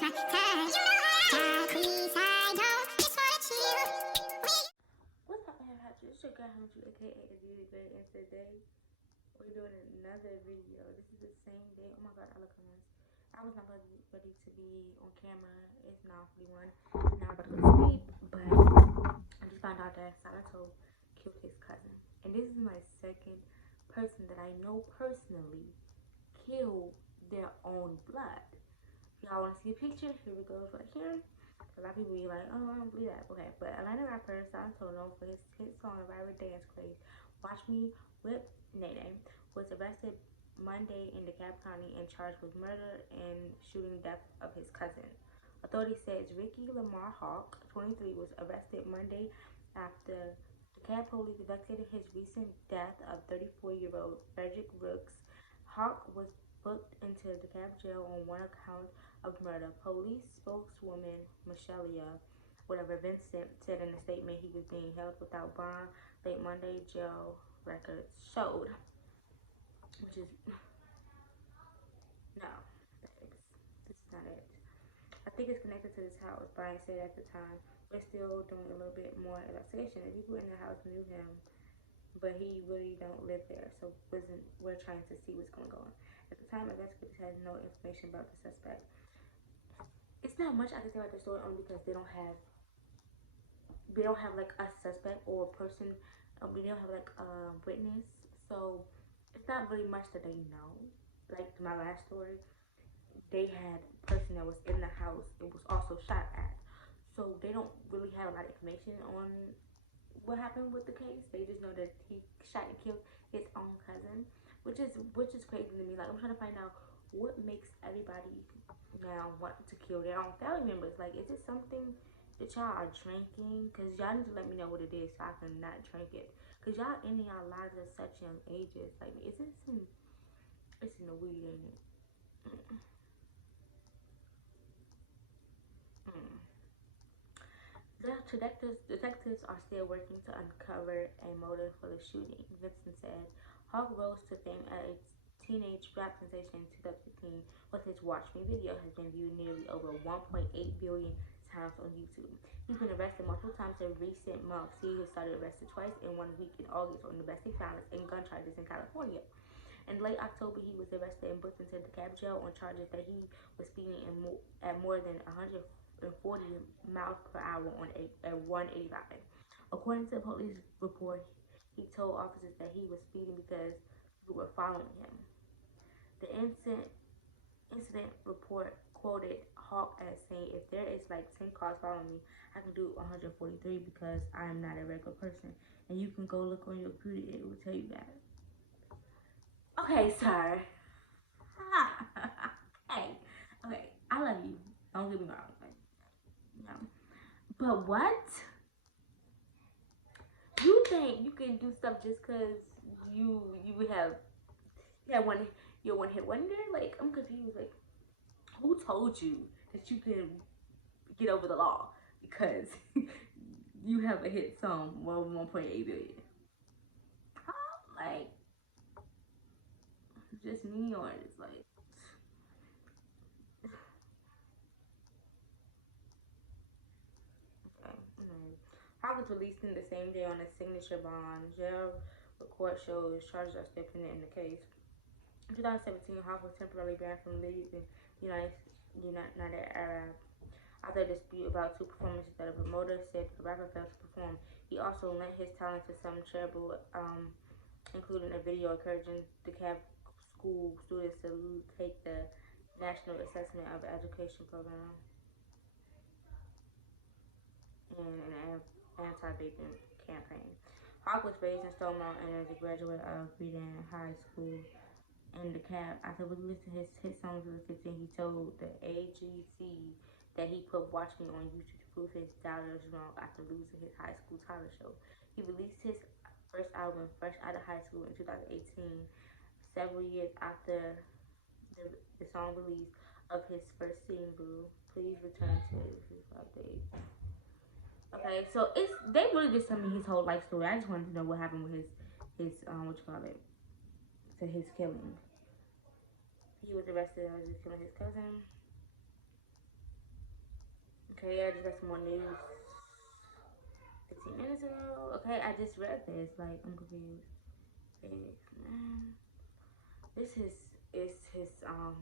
What's up, everybody? It's your girl, Hamju, aka Beauty Girl, and today we're doing another video. This is the same day. Oh my god, I look a mess. I was not ready to be on camera. It's now 41. Now I'm about to go to sleep, but I just found out that Silento killed his cousin. And this is my second person that I know personally killed their own blood. Y'all want to see a picture? Here we go, right here. A lot of people be like, oh, I don't believe that. Okay, but Atlanta rapper Silento, known for his hit song and viral dance craze, Watch Me Whip Nene, was arrested Monday in DeKalb County and charged with murder and shooting death of his cousin. Authorities said Ricky Lamar Hawk, 23, was arrested Monday after DeKalb police investigated his recent death of 34-year-old Frederick Rooks. Hawk was booked into DeKalb jail on one account of murder. Police spokeswoman Michelle Vincent said in a statement he was being held without bond late Monday, jail records showed. Which is no, this is not it. I think it's connected to this house. Brian said at the time. We're still doing a little bit more investigation. The people in the house knew him, but he really don't live there, so we're trying to see what's going on. At the time, investigators had no information about the suspect. It's not much I can say about the story only because they don't have like a suspect or a person. They don't have like a witness, so it's not really much that they know. Like my last story, they had a person that was in the house. It was also shot at, so they don't really have a lot of information on what happened with the case. They just know that he shot and killed his own cousin, which is crazy to me. Like I'm trying to find out what makes everybody now want to kill their own family members. Like, is it something that y'all are drinking? Because y'all need to let me know what it is so I can not drink it. Because y'all ending our lives at such young ages. Like, is it some, it's in the weed, ain't it? The detectives are still working to uncover a motive for the shooting, Vincent said. Hawk rose to fame as a teenage rap sensation in 2015 with his Watch Me video has been viewed nearly over 1.8 billion times on YouTube. He's been arrested multiple times in recent months. He has started arrested twice in 1 week in August on domestic violence and gun charges in California. In late October, he was arrested and booked into the DeKalb jail on charges that he was speeding at more than 140 miles per hour on at 185. According to the police report, he told officers that he was speeding because we were following him. The incident report quoted Hawk as saying, "If there is like 10 cars following me, I can do 143 because I am not a regular person." And you can go look on your computer, it will tell you that. Okay, sir. Hey, okay, I love you. Don't get me wrong. Like, no. But what? You think you can do stuff just because you you're one hit wonder? Like, I'm confused. Like, who told you that you can get over the law because you have a hit song over 1.8 billion? Like, just me, or it's like, okay. Hawk was released in the same day on a signature bond. Jail record shows charges are still pending in the case. In 2017, Hawk was temporarily banned from leagues in United Arab after a dispute about two performances that a promoter said the rapper failed to perform. He also lent his talent to some charitable, including a video encouraging DeKalb school students to take the National Assessment of Education program and an anti-vaping campaign. Hawk was raised in Stone Mountain as a graduate of Reading High School in DeKalb. After releasing his hit songs in 2015, he told the AGC that he put Watch Me on YouTube to prove his doubters wrong after losing his high school talent show. He released his first album, Fresh Out of High School, in 2018, several years after the song release of his first single, Please Return to His Update. Okay, so they really just told me his whole life story. I just wanted to know what happened with his to his killing. He was arrested as killing his cousin. Okay, I just got some more news. 15 minutes ago. Okay, I just read this. Like, I'm confused. Man. This is his, y'all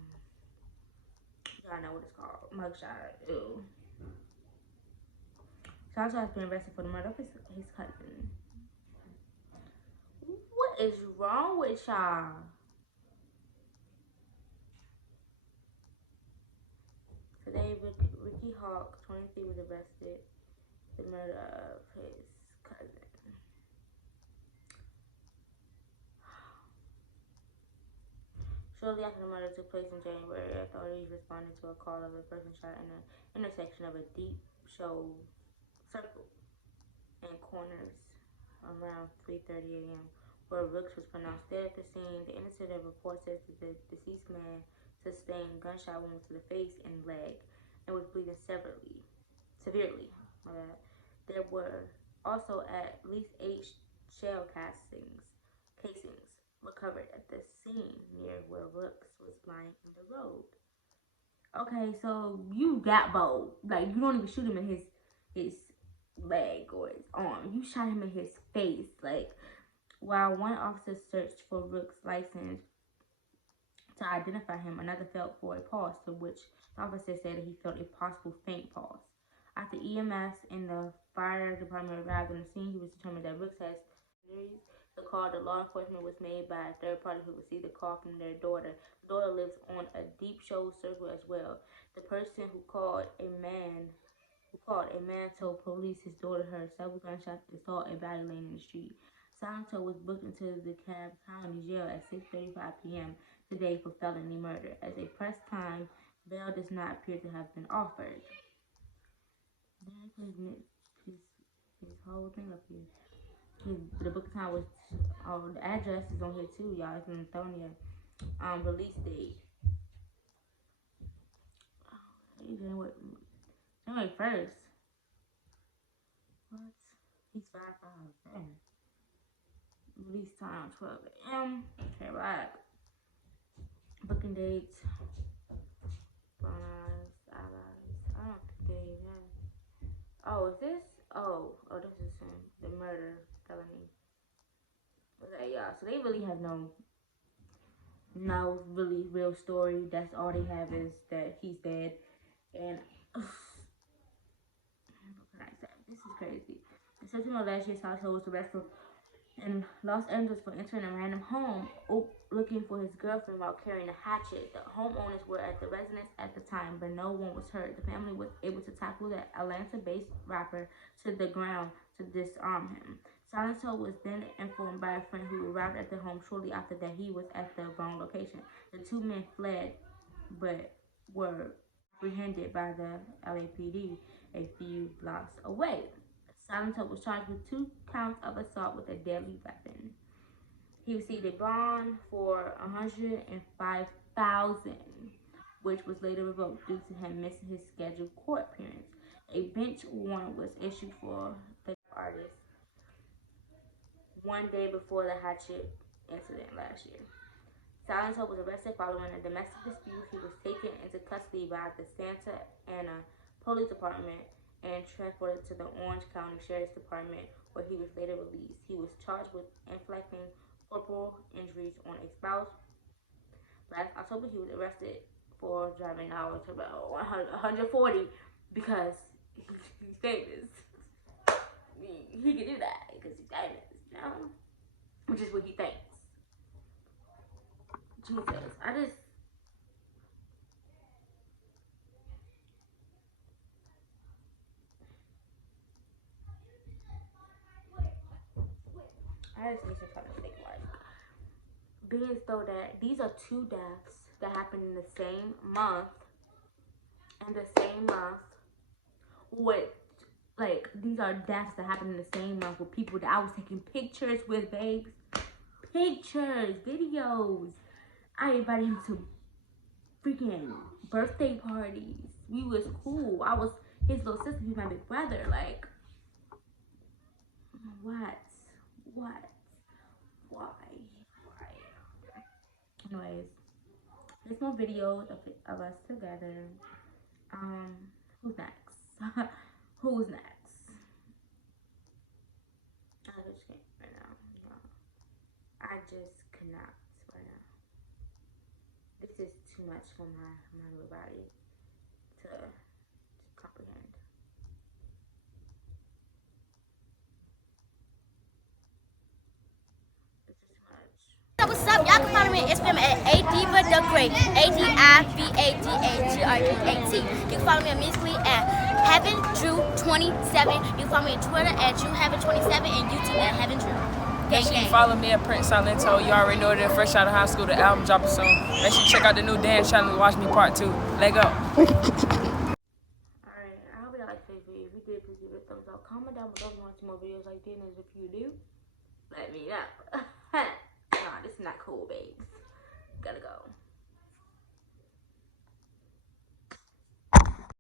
know what it's called. Mugshot. Ew. Silento has been arrested for the murder of his cousin. What is wrong with y'all? Today, Ricky Hawk, 23, was arrested for the murder of his cousin. Shortly after the murder took place in January, authorities responded to a call of a person shot in the intersection of a deep show circle and corners around 3:30 a.m., where Rooks was pronounced dead at the scene. The incident report says that the deceased man sustained gunshot wounds to the face and leg and was bleeding severely. There were also at least 8 shell casings recovered at the scene near where Rooks was lying in the road. Okay, so you got bold. Like, you don't even shoot him in his leg or his arm. You shot him in his face. Like, while one officer searched for Rook's license to identify him, another felt for a pulse, to which the officer said that he felt a possible faint pulse. After EMS and the fire department arrived on the scene, he was determined that Rooks has injuries. The call to law enforcement was made by a third party who received a call from their daughter. The daughter lives on a deep show circle as well. The person who called a man told police his daughter heard several gunshots, assault, and battery laying in the street. Silento was booked into the Cobb County Jail at 6:35 p.m. today for felony murder. As a press time, bail does not appear to have been offered. His whole thing up here. The book of time was, the address is on here too, y'all. It's in Antonia. Release date. January 1st. What? He's 5'5". Damn. Release time 12 a.m. Okay, right. Booking dates. Brown eyes, eyes. I don't think they have. Oh, is this? Oh, this is the murder felony. Okay, yeah. So they really have no really real story. That's all they have is that he's dead. And what can I say? This is crazy. In September last year, Silento was arrested in Los Angeles for entering a random home looking for his girlfriend while carrying a hatchet. The homeowners were at the residence at the time, but no one was hurt. The family was able to tackle the Atlanta-based rapper to the ground to disarm him. Silento was then informed by a friend who arrived at the home shortly after that he was at the wrong location. The two men fled, but were apprehended by the LAPD a few blocks away. Silento was charged with 2 counts of assault with a deadly weapon. He received a bond for $105,000, which was later revoked due to him missing his scheduled court appearance. A bench warrant was issued for the artist 1 day before the hatchet incident last year. Silento was arrested following a domestic dispute. He was taken into custody by the Santa Ana Police Department and transported to the Orange County Sheriff's Department, where he was later released. He was charged with inflicting corporal injuries on a spouse. Last October, he was arrested for driving hours to about 140 because he's famous. He can do that because he's famous, you know? Which is what he thinks. Jesus, I just need to try to think like, being as though that these are 2 deaths that happened in the same month, with, like, these are deaths that happened in the same month with people that I was taking pictures with, babes. Pictures, videos. I invited him to freaking birthday parties. We was cool. I was his little sister. He's my big brother. Like, what? Why? Anyways, there's more videos of us together. Who's next? Who's next? I just can't right now. No. I just cannot right now. This is too much for my little body to comprehend. It's too much. What's up? Y'all can follow me on Instagram at ADivaTheGreat, ADIVADAGREAT. You can follow me on Musically at HeavenDrew27. You can follow me on Twitter at DrewHeaven27 and YouTube at HeavenDrew. Make sure you follow me at Prince Silento. You already know that fresh out of high school, the album dropping soon. Make sure you check out the new dance channel and watch me part 2. Let go. Alright, I hope you liked this video. If you did, please give it a thumbs up. Comment down below if you want some more videos like this, and if you do, let me know. Nah, this is not cool, babes. Gotta go.